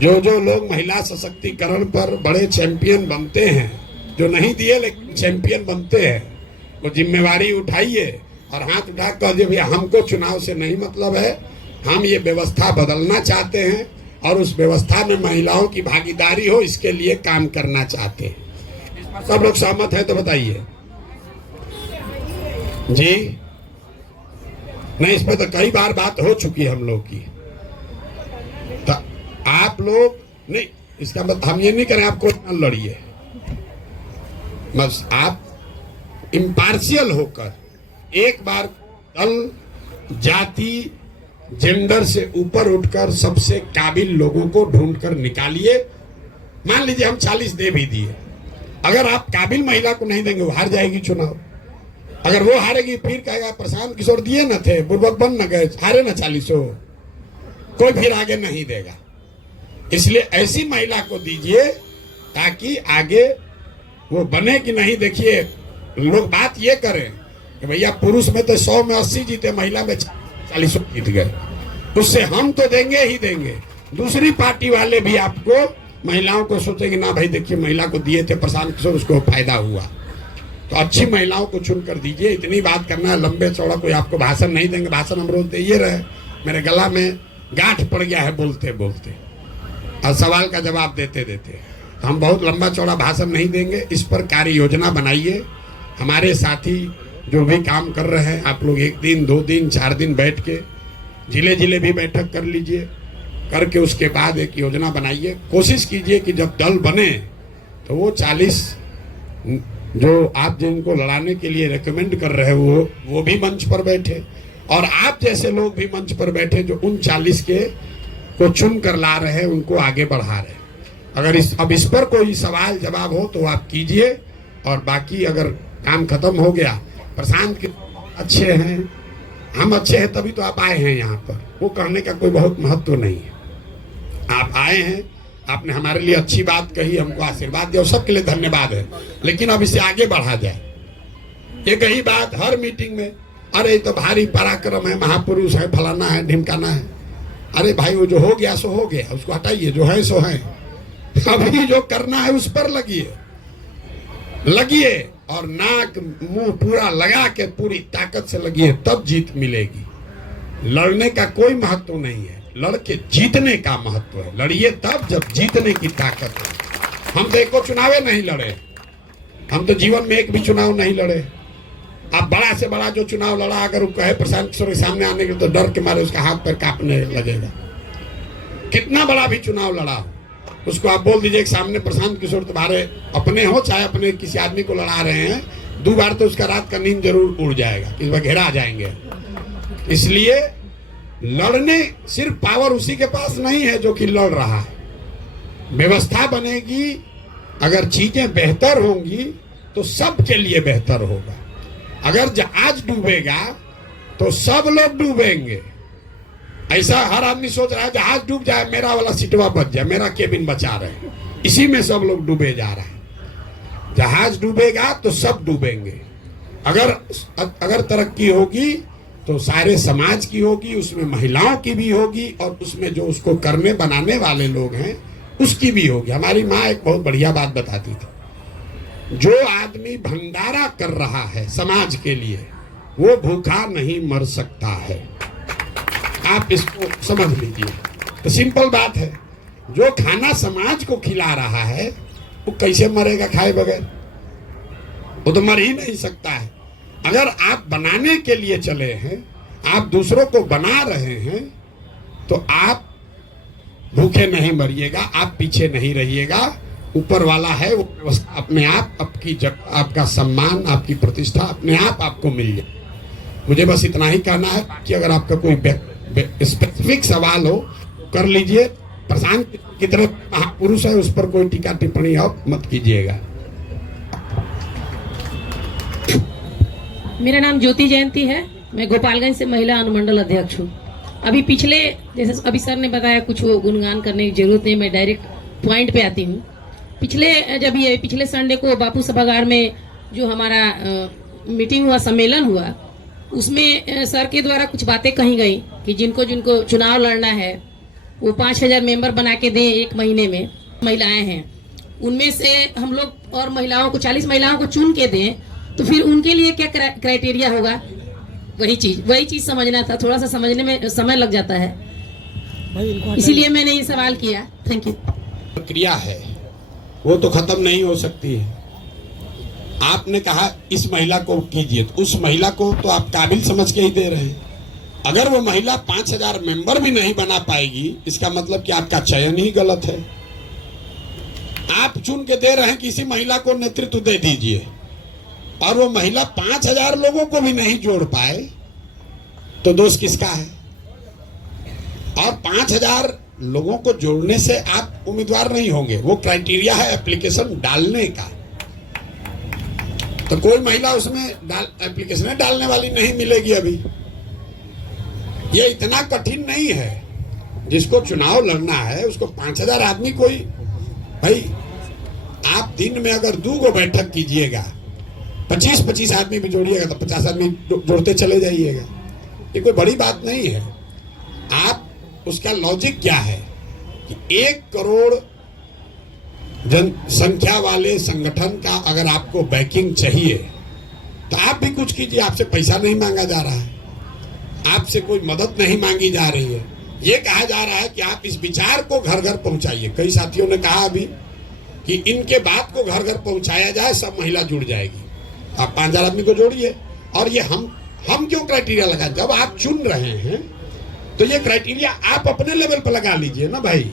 जो लोग महिला सशक्तिकरण पर बड़े चैंपियन बनते हैं, जो नहीं दिए लेकिन चैंपियन बनते हैं, वो जिम्मेवारी उठाइए और हाथ उठा कर दीजिए भैया हमको चुनाव से नहीं मतलब है, हम ये व्यवस्था बदलना चाहते हैं और उस व्यवस्था में महिलाओं की भागीदारी हो, इसके लिए काम करना चाहते हैं। सब लोग सहमत है तो बताइए जी। नहीं, इस पर तो कई बार बात हो चुकी है हम लोग की। तो आप लोग नहीं, इसका मतलब हम ये नहीं करें आपको न लड़िए, बस आप इम्पार्शियल होकर एक बार दल, जाति, जेंडर से ऊपर उठकर सबसे काबिल लोगों को ढूंढकर निकालिए। मान लीजिए हम 40 दे भी दिए, अगर आप काबिल महिला को नहीं देंगे वो हार जाएगी चुनाव। अगर वो हारेगी फिर कहेगा प्रशांत किशोर दिए न थे, बुर्बक बन न गए, हारे न 40, कोई फिर आगे नहीं देगा। इसलिए ऐसी महिला को दीजिए ताकि आगे वो बने कि नहीं। देखिए लोग बात ये करें कि भैया पुरुष में तो 100 में 80 जीते, महिला में 40 जीत गए, उससे हम तो देंगे ही देंगे। दूसरी पार्टी वाले भी आपको महिलाओं को सोचेंगे ना भाई देखिए महिला को दिए थे प्रशांत किशोर, उसको फायदा हुआ। तो अच्छी महिलाओं को चुन कर दीजिए। इतनी बात करना है, लंबे चौड़ा कोई आपको भाषण नहीं देंगे। भाषण हम रोज दे ये रहे, मेरे गला में गांठ पड़ गया है बोलते बोलते और सवाल का जवाब देते देते। तो हम बहुत लंबा चौड़ा भाषण नहीं देंगे। इस पर कार्य योजना बनाइए। हमारे साथी जो भी काम कर रहे हैं, आप लोग 1 दिन 2 दिन 4 दिन बैठ के जिले जिले भी बैठक कर लीजिए, करके उसके बाद एक योजना बनाइए। कोशिश कीजिए कि जब दल बने तो वो 40 जो आप जिनको लड़ाने के लिए रेकमेंड कर रहे हो वो भी मंच पर बैठे, और आप जैसे लोग भी मंच पर बैठे जो उन 40 के को चुन कर ला रहे हैं, उनको आगे बढ़ा रहे हैं। अगर अब इस पर कोई सवाल जवाब हो तो आप कीजिए, और बाकी अगर काम खत्म हो गया, प्रशांत के अच्छे हैं, हम अच्छे हैं तभी तो आप आए हैं यहाँ पर, वो कहने का कोई बहुत महत्व नहीं है। आप आए हैं, आपने हमारे लिए अच्छी बात कही, हमको आशीर्वाद दिया, सबके लिए धन्यवाद है। लेकिन अब इसे आगे बढ़ा जाए। ये कही बात हर मीटिंग में, अरे तो भारी पराक्रम है, महापुरुष है, फलाना है, ढिमकाना है। अरे भाई वो जो हो गया सो हो गया, उसको हटाइए, जो है सो है। अभी जो करना है उस पर लगिए और नाक मुंह पूरा लगा के पूरी ताकत से लगिए, तब जीत मिलेगी। लड़ने का कोई महत्व नहीं है, लड़के जीतने का महत्व है। लड़िए तब जब जीतने की ताकत है। हम तो एको चुनावे नहीं लड़े, हम तो जीवन में एक भी चुनाव नहीं लड़े। अब बड़ा से बड़ा जो चुनाव लड़ा, अगर वो कहे प्रशांत किशोर के सामने आने के तो डर के मारे उसका हाथ पैर कांपने लगेगा। कितना बड़ा भी चुनाव लड़ा, उसको आप बोल दीजिए कि सामने प्रशांत किशोर तुम्हारे अपने हो चाहे अपने किसी आदमी को लड़ा रहे हैं, 2 बार तो उसका रात का नींद जरूर उड़ जाएगा, इस बार घेरा जाएंगे। इसलिए लड़ने सिर्फ पावर उसी के पास नहीं है जो कि लड़ रहा है। व्यवस्था बनेगी, अगर चीजें बेहतर होंगी तो सबके लिए बेहतर होगा। अगर जहाज डूबेगा तो सब लोग डूबेंगे। ऐसा हर आदमी सोच रहा है जहाज डूब जाए मेरा वाला सीटवा बच जाए, मेरा केबिन बचा रहे, इसी में सब लोग डूबे जा रहे हैं। जहाज डूबेगा तो सब डूबेंगे। अगर तरक्की होगी तो सारे समाज की होगी, उसमें महिलाओं की भी होगी, और उसमें जो उसको करने बनाने वाले लोग हैं उसकी भी होगी। हमारी माँ एक बहुत बढ़िया बात बताती थी, जो आदमी भंडारा कर रहा है समाज के लिए, वो भूखा नहीं मर सकता है। आप इसको समझ लीजिए। तो सिंपल बात है, जो खाना समाज को खिला रहा है वो कैसे मरेगा खाए बगैर? वो तो मर ही नहीं सकता है। अगर आप बनाने के लिए चले हैं, आप दूसरों को बना रहे हैं, तो आप भूखे नहीं मरिएगा, आप पीछे नहीं रहिएगा। ऊपर वाला है वो व्यवस्था अपने आप, आपकी जगह, आपका सम्मान, आपकी प्रतिष्ठा अपने आप आपको मिल जाए। मुझे बस इतना ही कहना है कि अगर आपका कोई स्पेसिफिक सवाल हो कर लीजिए। प्रशांत की तरह महापुरुष है, उस पर कोई टीका टिप्पणी आप मत कीजिएगा। मेरा नाम ज्योति जयंती है, मैं गोपालगंज से महिला अनुमंडल अध्यक्ष हूँ। अभी पिछले, जैसे अभी सर ने बताया, कुछ वो गुणगान करने की जरूरत नहीं, मैं डायरेक्ट पॉइंट पे आती हूँ। पिछले संडे को बापू सभागार में जो हमारा मीटिंग हुआ, सम्मेलन हुआ, उसमें सर के द्वारा कुछ बातें कही गई कि जिनको जिनको चुनाव लड़ना है वो 5000 मेंबर बना के दें 1 महीने में। महिलाएं हैं, उनमें से हम लोग और महिलाओं को 40 महिलाओं को चुन के दें, तो फिर उनके लिए क्या क्राइटेरिया होगा? वही चीज समझना था। थोड़ा सा समझने में समय लग जाता है, इसीलिए मैंने ये सवाल किया। Thank you. प्रक्रिया है वो तो खत्म नहीं हो सकती है। आपने कहा इस महिला को कीजिए, तो उस महिला को तो आप काबिल समझ के ही दे रहे हैं। अगर वो महिला 5000 मेंबर भी नहीं बना पाएगी, इसका मतलब कि आपका चयन ही गलत है। आप चुन के दे रहे हैं कि इसी महिला को नेतृत्व दे दीजिए, और वो महिला 5000 लोगों को भी नहीं जोड़ पाए, तो दोष किसका है? और 5000 लोगों को जोड़ने से आप उम्मीदवार नहीं होंगे, वो क्राइटेरिया है एप्लीकेशन डालने का। तो कोई महिला उसमें एप्लीकेशन डालने वाली नहीं मिलेगी। अभी ये इतना कठिन नहीं है। जिसको चुनाव लड़ना है उसको 5000 आदमी, कोई भाई आप दिन में अगर 2 बैठक कीजिएगा, 25-25 आदमी भी जोड़िएगा तो 50 आदमी जोड़ते चले जाइएगा। ये कोई बड़ी बात नहीं है। आप उसका लॉजिक क्या है कि 1 करोड़ जनसंख्या वाले संगठन का अगर आपको बैकिंग चाहिए तो आप भी कुछ कीजिए। आपसे पैसा नहीं मांगा जा रहा है, आपसे कोई मदद नहीं मांगी जा रही है। ये कहा जा रहा है कि आप इस विचार को घर घर पहुंचाइए। कई साथियों ने कहा अभी कि इनके बात को घर घर पहुंचाया जाए, सब महिला जुड़ जाएगी। आप 5000 आदमी को जोड़िए। और ये हम क्यों क्राइटेरिया लगा? जब आप चुन रहे हैं तो ये क्राइटेरिया आप अपने लेवल पर लगा लीजिए ना भाई।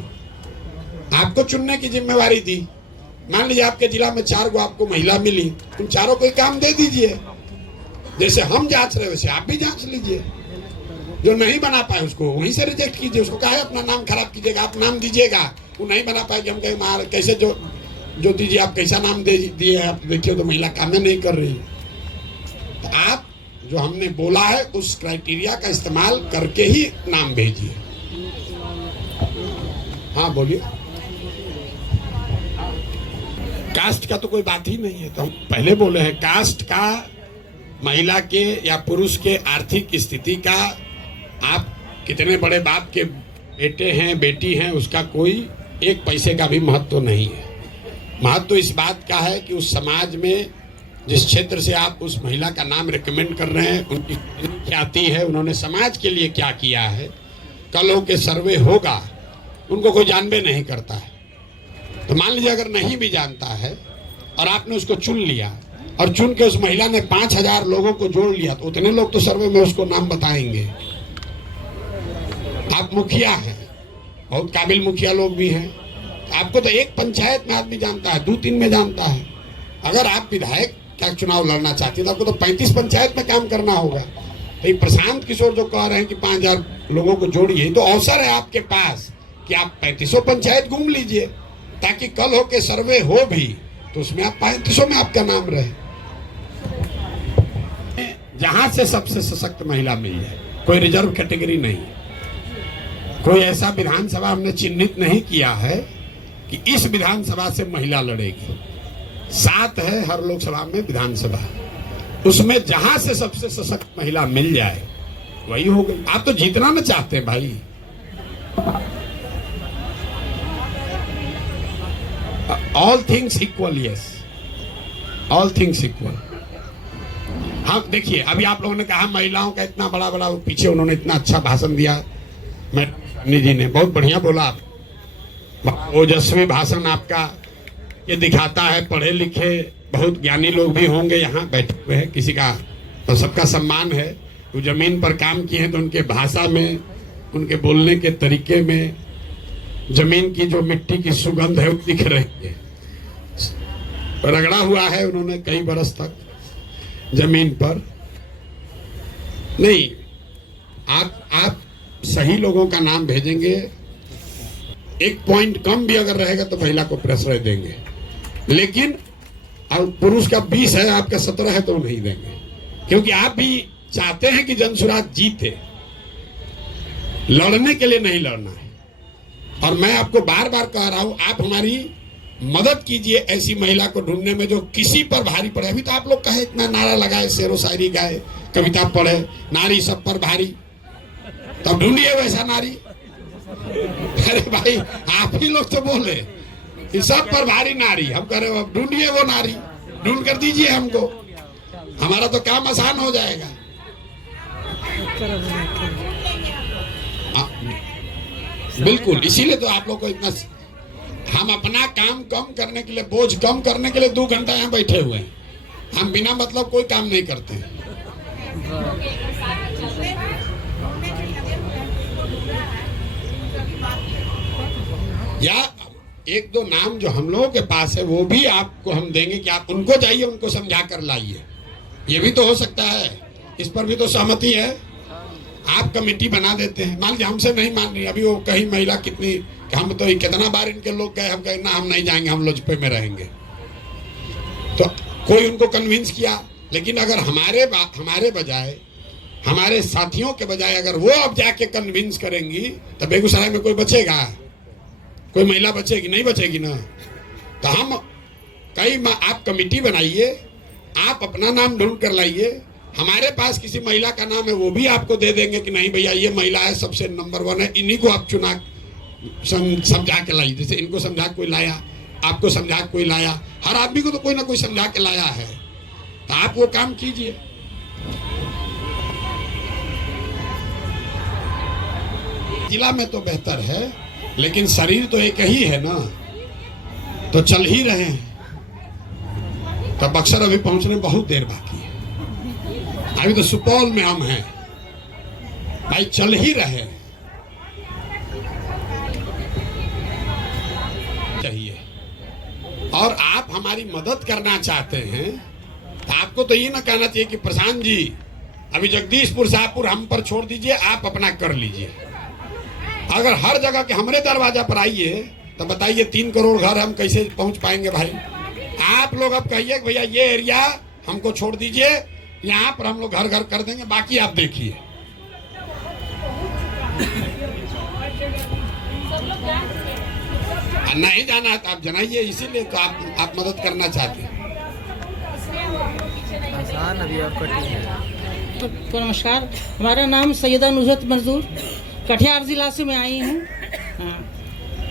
आपको चुनने की जिम्मेवारी दी। मान लीजिए आपके जिला में 4 गो आपको महिला मिली, तुम चारों को काम दे दीजिए। जैसे हम जांच रहे वैसे आप भी जांच लीजिए। जो नहीं बना पाए उसको वहीं से रिजेक्ट कीजिए। उसको कहा है अपना नाम खराब कीजिएगा, आप नाम दीजिएगा। वो नहीं बना पाएगी, हम कहेंगे कैसे जो दीजिए, आप कैसा नाम दे दिए, आप देखिए तो महिला काम नहीं कर रही। तो आप जो हमने बोला है उस क्राइटेरिया का इस्तेमाल करके ही नाम भेजिए। हाँ बोलिए। कास्ट का तो कोई बात ही नहीं है। तो हम पहले बोले हैं कास्ट का, महिला के या पुरुष के आर्थिक स्थिति का, आप कितने बड़े बाप के बेटे हैं बेटी हैं, उसका कोई 1 पैसे का भी महत्व नहीं है। महत्व इस बात का है कि उस समाज में जिस क्षेत्र से आप उस महिला का नाम रिकमेंड कर रहे हैं, उनकी ख्याति है, उन्होंने समाज के लिए क्या किया है। कल हो के सर्वे होगा, उनको कोई जानबे नहीं करता है। तो मान लीजिए अगर नहीं भी जानता है और आपने उसको चुन लिया, और चुन के उस महिला ने 5000 लोगों को जोड़ लिया, तो उतने लोग तो सर्वे में उसको नाम बताएंगे। आप मुखिया हैं, बहुत काबिल मुखिया लोग भी हैं, आपको तो 1 पंचायत में आदमी जानता है, 2-3 में जानता है। अगर आप विधायक का चुनाव लड़ना चाहते हैं तो आपको तो 35 पंचायत में काम करना होगा। तो ये प्रशांत किशोर जो कह रहे हैं कि 5000 लोगों को जोड़िए, तो अवसर है आपके पास कि आप 3500 पंचायत घूम लीजिए, ताकि कल हो के सर्वे हो भी तो उसमें आप 3500 में आपका नाम रहे। जहां से सबसे सशक्त महिला मिल जाए, कोई रिजर्व कैटेगरी नहीं, कोई ऐसा विधानसभा हमने चिन्हित नहीं किया है कि इस विधानसभा से महिला लड़ेगी। 7 है हर लोकसभा में विधानसभा, उसमें जहां से सबसे सशक्त महिला मिल जाए वही हो गई। आप तो जीतना ना चाहते हैं भाई। All things equal, yes. All things equal. हम देखिए, अभी आप लोगों ने कहा महिलाओं का इतना बड़ा बड़ा, पीछे उन्होंने इतना अच्छा भाषण दिया, मैडम जी ने बहुत बढ़िया बोला। आप ओजस्वी भाषण आपका, ये दिखाता है पढ़े लिखे बहुत ज्ञानी लोग भी होंगे यहाँ बैठे हुए हैं, किसी का तो सबका सम्मान है। वो जमीन पर काम किए हैं तो उनके भाषा में, उनके बोलने के तरीके में जमीन की जो मिट्टी की सुगंध है वो दिख रही है। रगड़ा हुआ है उन्होंने कई बरस तक जमीन पर। नहीं, आप सही लोगों का नाम भेजेंगे, एक पॉइंट कम भी अगर रहेगा तो महिला को प्रश्रय देंगे, लेकिन अब पुरुष का 20 है, आपका 17 है तो नहीं देंगे, क्योंकि आप भी चाहते हैं कि जनसुराज जीते। लड़ने के लिए नहीं लड़ना है। और मैं आपको बार बार कह रहा हूं, आप हमारी मदद कीजिए ऐसी महिला को ढूंढने में जो किसी पर भारी पड़े। अभी तो आप लोग कहे इतना नारा लगाए, शेरो शायरी गाए, कविता पढ़े, नारी सब पर भारी, तब ढूंढिए वैसा नारी। अरे भाई, आप ही लोग तो बोले कि सब पर भारी नारी, हम कह रहे हो अब ढूंढिए वो नारी, ढूंढ कर दीजिए हमको, हमारा तो काम आसान हो जाएगा। बिल्कुल, इसीलिए तो आप लोग को इतना, हम अपना काम कम करने के लिए, बोझ कम करने के लिए 2 घंटा यहाँ बैठे हुए हैं। हम बिना मतलब कोई काम नहीं करते हैं। या 1-2 नाम जो हम लोगों के पास है वो भी आपको हम देंगे कि आप उनको जाइए, उनको समझा कर लाइए। ये भी तो हो सकता है, इस पर भी तो सहमति है। आप कमेटी बना देते हैं, मान लीजिए हमसे नहीं मान रही, अभी वो कहीं महिला कितनी, हम तो कितना बार इनके लोग गए, हम कहे ना हम नहीं जाएंगे, हम लोजपे में रहेंगे, तो कोई उनको कन्विंस किया। लेकिन अगर हमारे बजाय, हमारे साथियों के बजाय अगर वो अब जाके कन्विंस करेंगी तो बेगूसराय में कोई बचेगा? कोई महिला बचेगी? नहीं बचेगी ना। तो हम आप कमेटी बनाइए, आप अपना नाम ढूंढ कर लाइए, हमारे पास किसी महिला का नाम है वो भी आपको दे देंगे कि नहीं भैया ये महिला है, सबसे नंबर 1 है, इन्हीं को आप चुना समझा के लाइए। जैसे इनको समझा कोई लाया, आपको समझा कोई लाया, हर आदमी को तो कोई ना कोई समझा के लाया है, तो आप वो काम कीजिए। जिला में तो बेहतर है, लेकिन शरीर तो एक ही है ना, तो चल ही रहे हैं। तो बक्सर अभी पहुंचने में बहुत देर बाकी है, अभी तो सुपौल में हम हैं भाई, चल ही रहे चाहिए। और आप हमारी मदद करना चाहते हैं तो आपको तो ये ना कहना चाहिए कि प्रशांत जी अभी जगदीशपुर शाहपुर हम पर छोड़ दीजिए, आप अपना कर लीजिए। अगर हर जगह के हमारे दरवाजा पर आइए तो बताइए 3 करोड़ घर हम कैसे पहुंच पाएंगे भाई? आप लोग अब कहिए भैया ये एरिया हमको छोड़ दीजिए, यहाँ पर हम लोग घर घर कर देंगे, बाकी आप देखिए। नहीं जाना है तो आप जनाइए, इसीलिए तो आप मदद करना चाहते हैं। तो नमस्कार, हमारा नाम सैयदा नुसरत मंजूर, कटिहार जिला से मैं आई हूँ।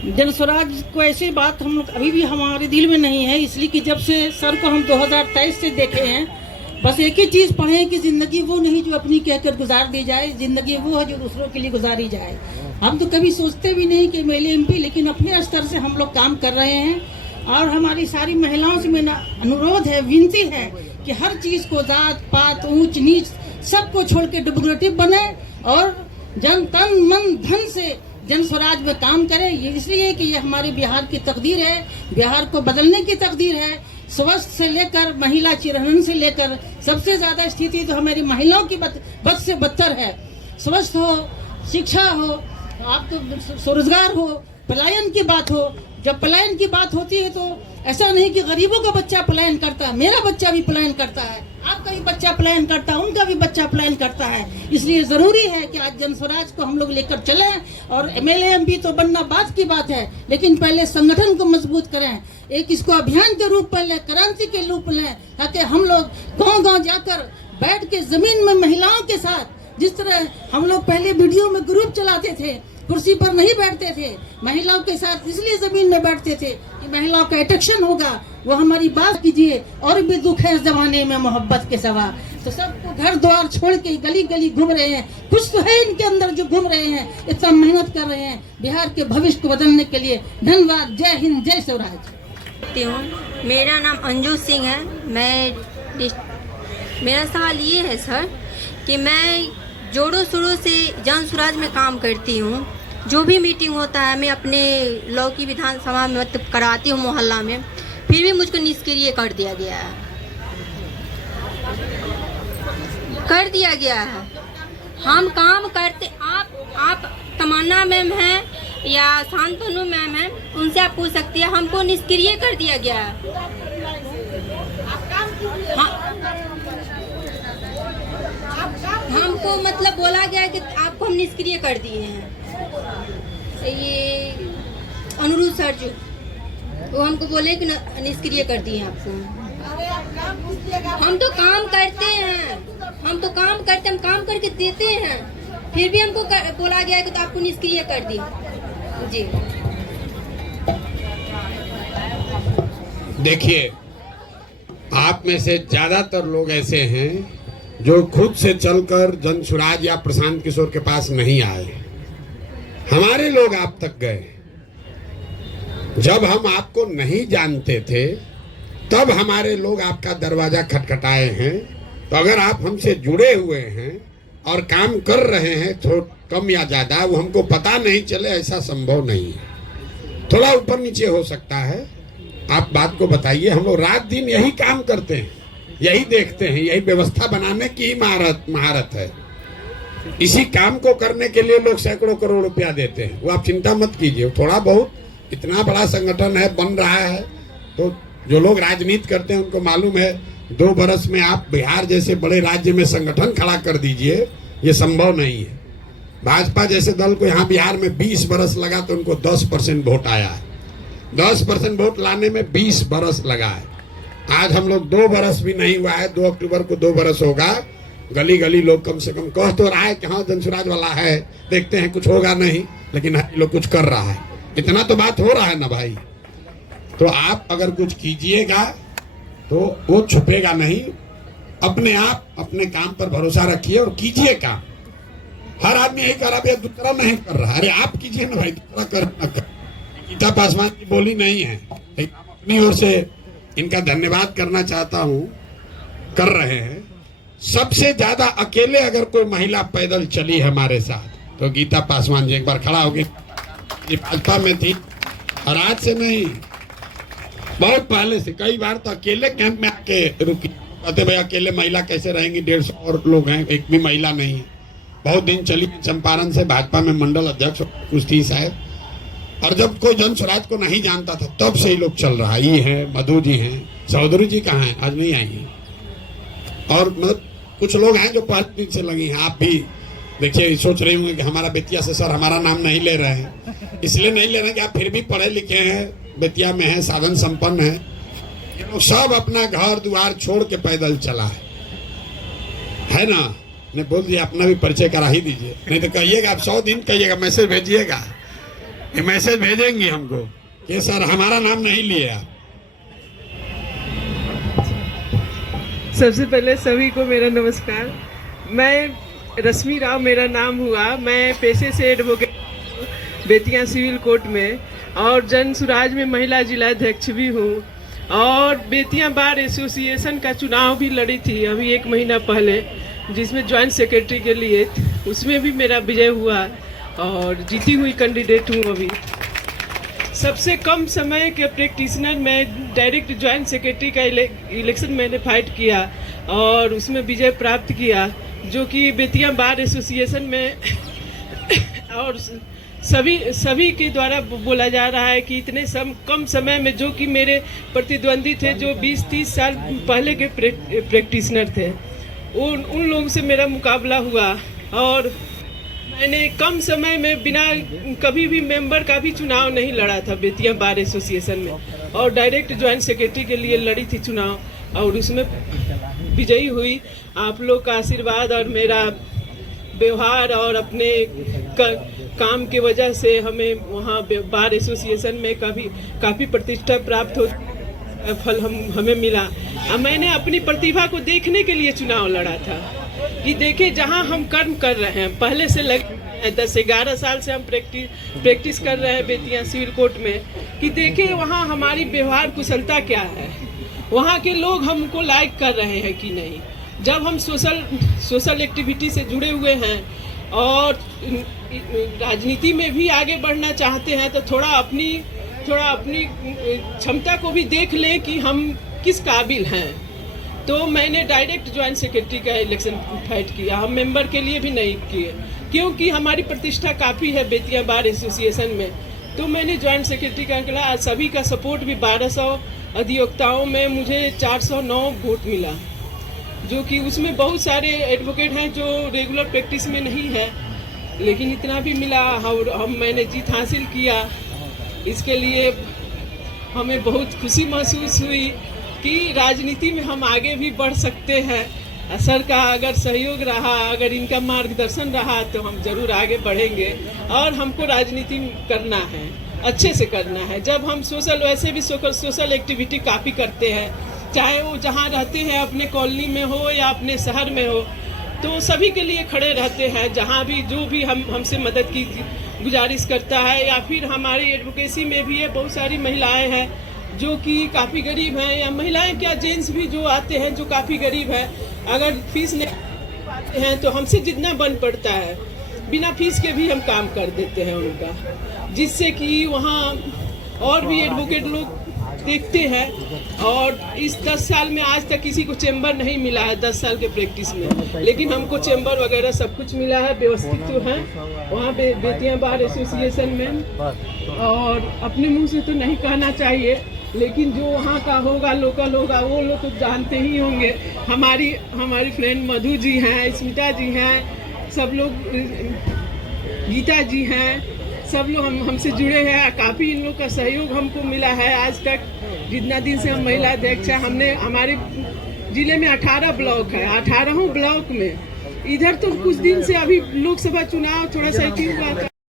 जनस्वराज को ऐसी बात हम लोग अभी भी हमारे दिल में नहीं है, इसलिए कि जब से सर को हम 2023 से देखे हैं, बस एक ही चीज़ पढ़े हैं कि ज़िंदगी वो नहीं जो अपनी कहकर गुजार दी जाए, ज़िंदगी वो है जो दूसरों के लिए गुजारी जाए। हम तो कभी सोचते भी नहीं कि मेले MP, लेकिन अपने स्तर से हम लोग काम कर रहे हैं। और हमारी सारी महिलाओं से मेरा अनुरोध है, विनती है कि हर चीज़ को, जात पात ऊंच नीच सबको छोड़ के डेमोक्रेटिक बने और जन तन मन धन से जन स्वराज में काम करें। ये इसलिए कि ये हमारे बिहार की तकदीर है, बिहार को बदलने की तकदीर है। स्वास्थ्य से लेकर महिला चिरहरण से लेकर सबसे ज़्यादा स्थिति तो हमारी महिलाओं की बद से बदतर है। स्वास्थ्य हो, शिक्षा हो, आप तो स्वरोजगार हो, पलायन की बात हो। जब पलायन की बात होती है तो ऐसा नहीं कि गरीबों का बच्चा पलायन करता है, मेरा बच्चा भी पलायन करता है, आपका भी बच्चा पलायन करता है, उनका भी बच्चा पलायन करता है। इसलिए ज़रूरी है कि आज जनस्वराज को हम लोग लेकर चलें। और MLA MP तो बनना बात की बात है, लेकिन पहले संगठन को मजबूत करें, एक इसको अभियान के रूप में लें, क्रांति के रूप में लें, ताकि हम लोग गाँव-गाँव जाकर बैठ के ज़मीन में महिलाओं के साथ, जिस तरह हम लोग पहले वीडियो में ग्रुप चलाते थे, कुर्सी पर नहीं बैठते थे, महिलाओं के साथ इसलिए ज़मीन में बैठते थे कि महिलाओं का अट्रैक्शन होगा, वो हमारी बात कीजिए। और भी दुख है इस जमाने में मोहब्बत के सिवा। तो सबको घर द्वार छोड़ के गली गली घूम रहे हैं। कुछ तो है इनके अंदर जो घूम रहे हैं, इतना मेहनत कर रहे हैं बिहार के भविष्य को बदलने के लिए। धन्यवाद। जय हिंद, जय स्वराज। मेरा नाम अंजू सिंह है। मेरा सवाल ये है सर कि मैं जोरों शोरों से जन स्वराज में काम करती हूँ। जो भी मीटिंग होता है मैं अपने लौकी विधानसभा में मतलब कराती हूँ मोहल्ला में, फिर भी मुझको निष्क्रिय कर दिया गया है। हम काम करते, आप तमन्ना मैम हैं या शांतनु मैम हैं, उनसे आप पूछ सकती है। हमको निष्क्रिय कर दिया गया है। हमको मतलब बोला गया कि आपको हम निष्क्रिय कर दिए हैं। ये अनुरुद्ध सर जो वो हमको बोले कि निष्क्रिय कर दिए आपको। हम तो काम करते हैं, हम काम करके देते हैं, फिर भी हमको बोला गया कि तो आपको निष्क्रिय कर दिए। जी देखिए, आप में से ज्यादातर लोग ऐसे हैं जो खुद से चलकर जन स्वराज या प्रशांत किशोर के पास नहीं आए। हमारे लोग आप तक गए। जब हम आपको नहीं जानते थे तब हमारे लोग आपका दरवाजा खटखटाए हैं। तो अगर आप हमसे जुड़े हुए हैं और काम कर रहे हैं, थोड़ा कम या ज्यादा, वो हमको पता नहीं चले, ऐसा संभव नहीं है। थोड़ा ऊपर नीचे हो सकता है, आप बात को बताइए। हम लोग रात दिन यही काम करते हैं, यही देखते हैं, यही व्यवस्था बनाने की महारत है। इसी काम को करने के लिए लोग सैकड़ों करोड़ रुपया देते हैं। वो आप चिंता मत कीजिए। थोड़ा बहुत, इतना बड़ा संगठन है, बन रहा है, तो जो लोग राजनीति करते हैं उनको मालूम है 2 बरस में आप बिहार जैसे बड़े राज्य में संगठन खड़ा कर दीजिए, ये संभव नहीं है। भाजपा जैसे दल को यहाँ बिहार में 20 बरस लगा तो उनको 10% वोट आया है। 10% वोट लाने में 20 बरस लगा है। आज हम लोग 2 बरस भी नहीं हुआ है, 2 अक्टूबर को 2 बरस होगा। गली गली लोग कम से कम कह तो रहा है कि हाँ जन स्वराज वाला है, देखते हैं कुछ होगा नहीं, लेकिन लोग कुछ कर रहा है। इतना तो बात हो रहा है ना भाई। तो आप अगर कुछ कीजिएगा तो वो छुपेगा नहीं। अपने आप अपने काम पर भरोसा रखिए और कीजिए काम। हर आदमी यही कर रहा है, दूसरा नहीं कर रहा। अरे आप कीजिए ना भाई, दूसरा कर ना कर। गीता पासवान की बोली नहीं है। अपनी ओर से इनका धन्यवाद करना चाहता हूँ, कर रहे हैं। सबसे ज्यादा अकेले अगर कोई महिला पैदल चली हमारे साथ तो गीता पासवान जी। एक बार खड़ा होगी, भाजपा में थी और आज से नहीं, बहुत पहले से। कई बार तो अकेले कैंप में आके रुकी, कहते भाई अकेले महिला कैसे रहेंगी, 150 और लोग हैं, एक भी महिला नहीं है। बहुत दिन चली चंपारण से, भाजपा में मंडल अध्यक्ष कुछ थी शायद। और जब कोई जन स्वराज को नहीं जानता था तब से ही लोग चल रहा। ये है मधु जी हैं, चौधरी जी कहाँ हैं, आज नहीं आई हैं। और मतलब कुछ लोग हैं जो 5 दिन से लगी हैं। आप भी देखिए, सोच रहे होंगे कि हमारा बेतिया से सर हमारा नाम नहीं ले रहे हैं। इसलिए नहीं ले रहे हैं कि आप फिर भी पढ़े लिखे हैं, बेतिया में हैं, साधन संपन्न हैं। ये लोग सब अपना घर द्वार छोड़ के पैदल चला है ना। ने बोल दिया, अपना भी परिचय करा ही दीजिए, नहीं तो कहिएगा आप 100 दिन कहिएगा, मैसेज भेजिएगा। ये मैसेज भेजेंगे हमको कि सर हमारा नाम नहीं लिए आप। सबसे पहले सभी को मेरा नमस्कार। मैं रश्मि राव मेरा नाम हुआ। मैं पेशे से एडवोकेट, बेतिया सिविल कोर्ट में, और जन स्वराज में महिला जिलाध्यक्ष भी हूँ। और बेतिया बार एसोसिएशन का चुनाव भी लड़ी थी अभी 1 महीना पहले, जिसमें ज्वाइंट सेक्रेटरी के लिए, उसमें भी मेरा विजय हुआ और जीती हुई कैंडिडेट हूँ अभी। सबसे कम समय के प्रैक्टिशनर में डायरेक्ट ज्वाइंट सेक्रेटरी का इलेक्शन मैंने फाइट किया और उसमें विजय प्राप्त किया, जो कि बेतिया बार एसोसिएशन में और सभी के द्वारा बोला जा रहा है कि इतने कम समय में, जो कि मेरे प्रतिद्वंदी थे जो 20-30 साल पहले के प्रैक्टिशनर थे, उन लोगों से मेरा मुकाबला हुआ। और मैंने कम समय में बिना कभी भी मेंबर का भी चुनाव नहीं लड़ा था बेतिया बार एसोसिएशन में, और डायरेक्ट ज्वाइंट सेक्रेटरी के लिए लड़ी थी चुनाव और उसमें विजयी हुई। आप लोग का आशीर्वाद और मेरा व्यवहार और अपने काम के वजह से हमें वहाँ बार एसोसिएशन में काफ़ी प्रतिष्ठा प्राप्त हो। फल हमें मिला। मैंने अपनी प्रतिभा को देखने के लिए चुनाव लड़ा था कि देखे जहां हम कर्म कर रहे हैं, पहले से 10-11 साल से हम प्रैक्टिस कर रहे हैं बेतिया सिविल कोर्ट में, कि देखें वहाँ हमारी व्यवहार कुशलता क्या है, वहाँ के लोग हमको लाइक कर रहे हैं कि नहीं। जब हम सोशल एक्टिविटी से जुड़े हुए हैं और राजनीति में भी आगे बढ़ना चाहते हैं तो थोड़ा अपनी क्षमता को भी देख लें कि हम किस काबिल हैं। तो मैंने डायरेक्ट ज्वाइंट सेक्रेटरी का इलेक्शन फाइट किया, हम मेंबर के लिए भी नहीं किए, क्योंकि हमारी प्रतिष्ठा काफ़ी है बेतिया बार एसोसिएशन में। तो मैंने ज्वाइंट सेक्रेटरी का निकला, सभी का सपोर्ट भी 1200 अधिवक्ताओं में मुझे 409 वोट मिला, जो कि उसमें बहुत सारे एडवोकेट हैं जो रेगुलर प्रैक्टिस में नहीं है, लेकिन इतना भी मिला और मैंने जीत हासिल किया। इसके लिए हमें बहुत खुशी महसूस हुई कि राजनीति में हम आगे भी बढ़ सकते हैं। सर का अगर सहयोग रहा, अगर इनका मार्गदर्शन रहा तो हम जरूर आगे बढ़ेंगे और हमको राजनीति करना है, अच्छे से करना है। जब हम वैसे भी सोशल एक्टिविटी काफ़ी करते हैं, चाहे वो जहाँ रहते हैं अपने कॉलोनी में हो या अपने शहर में हो, तो सभी के लिए खड़े रहते हैं। जहाँ भी जो भी हमसे मदद की गुजारिश करता है, या फिर हमारी एडवोकेसी में भी है, बहुत सारी महिलाएं हैं जो कि काफ़ी गरीब हैं, या महिलाएं क्या जेंट्स भी जो आते हैं जो काफ़ी गरीब है, अगर फीस नहीं पाते हैं तो हमसे जितना बन पड़ता है बिना फीस के भी हम काम कर देते हैं उनका, जिससे कि वहाँ और भी एडवोकेट लोग देखते हैं। और इस 10 साल में आज तक किसी को चैम्बर नहीं मिला है 10 साल के प्रैक्टिस में, लेकिन हमको चैम्बर वगैरह सब कुछ मिला है, व्यवस्थित तो है वहाँ पे बेतिया बार एसोसिएशन में। और अपने मुंह से तो नहीं कहना चाहिए, लेकिन जो वहाँ का होगा, लोकल होगा, वो लोग तो जानते ही होंगे। हमारी फ्रेंड मधु जी हैं, स्मिता जी हैं, सब लोग, गीता जी हैं, सब लोग हमसे जुड़े हैं। काफ़ी इन लोग का सहयोग हमको मिला है आज तक। जितना दिन से हम महिला अध्यक्ष हैं, हमने हमारे जिले में 18 ब्लॉक है, 18 ब्लॉक में इधर तो कुछ दिन से अभी लोकसभा चुनाव थोड़ा सा हुआ था,